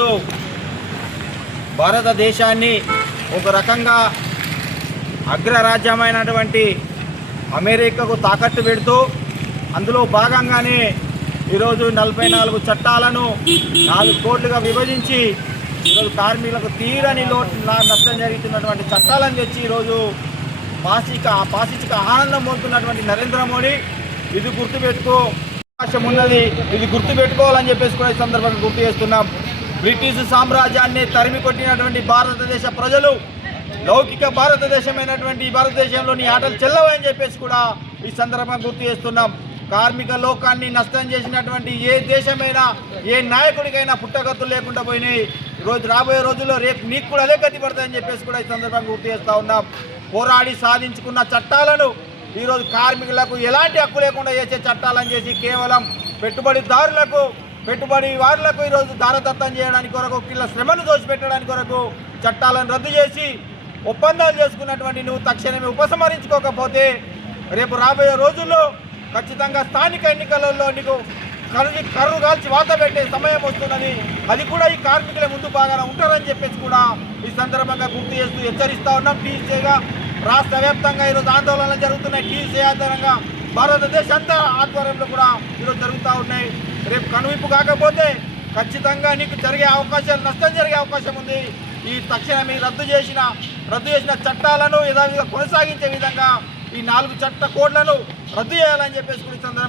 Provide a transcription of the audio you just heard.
ఈరోజు భారతదేశాన్ని ఒక రకంగా అగ్రరాజ్యమైనటువంటి అమెరికాకు తాకట్టు పెడుతూ అందులో భాగంగానే ఈరోజు 44 చట్టాలను 4 కోట్లుగా విభజించి ఈరోజు కార్మికులకు తీరని నష్టం జరుగుతున్నటువంటి చట్టాలను తెచ్చి ఈరోజు పాశిక ఆనందం పొందుతున్నటువంటి నరేంద్ర మోడీ ఇది గుర్తుపెట్టుకో అవకాశం ఉన్నది, ఇది గుర్తుపెట్టుకోవాలని చెప్పేసి కూడా ఈ సందర్భంగా గుర్తు చేస్తున్నాం. బ్రిటిష్ సామ్రాజ్యాన్ని తరిమి కొట్టినటువంటి భారతదేశ ప్రజలు లౌకిక భారతదేశమైనటువంటి భారతదేశంలోని ఆటలు చెల్లవని చెప్పేసి కూడా ఈ సందర్భంగా గుర్తు చేస్తున్నాం. కార్మిక లోకాన్ని నష్టం చేసినటువంటి ఏ దేశమైనా ఏ నాయకుడికైనా పుట్టగతులు లేకుండా పోయినాయి. ఈరోజు రాబోయే రోజుల్లో రేపు నీకు కూడా అదే గతి పడుతుందని చెప్పేసి కూడా ఈ సందర్భంగా గుర్తు చేస్తూ ఉన్నాం. పోరాడి సాధించుకున్న చట్టాలను ఈరోజు కార్మికులకు ఎలాంటి హక్కు లేకుండా చేసే చట్టాలను చేసి కేవలం పెట్టుబడిదారులకు ఈరోజు దారదత్తం చేయడానికి కొరకు వీళ్ళ శ్రమను దోచిపెట్టడానికి కొరకు చట్టాలను రద్దు చేసి ఒప్పందాలు చేసుకున్నటువంటి నువ్వు తక్షణమే ఉపసంహరించుకోకపోతే రేపు రాబోయే రోజుల్లో ఖచ్చితంగా స్థానిక ఎన్నికలలో నీకు కర్రు కాల్చి వాత పెట్టే సమయం వస్తున్నది. అది కూడా ఈ కార్మికుల ముందు బాగానే ఉంటారని చెప్పేసి కూడా ఈ సందర్భంగా గుర్తు చేస్తూ హెచ్చరిస్తూ ఉన్నాం. టీసీగా రాష్ట్ర వ్యాప్తంగా ఈరోజు ఆందోళనలు జరుగుతున్నాయి. టీసీ ఆధారంగా భారతదేశ అంతా ఆధ్వర్యంలో కూడా ఈరోజు జరుగుతూ ఉన్నాయి. రేపు కనువిప్పు కాకపోతే ఖచ్చితంగా నీకు నష్టం జరిగే అవకాశం ఉంది. ఈ తక్షణమే రద్దు చేసిన చట్టాలను యథావిధిగా కొనసాగించే విధంగా ఈ 4 చట్ట కోడ్లను రద్దు చేయాలని చెప్పేసి కూడా ఈ సందర్భంగా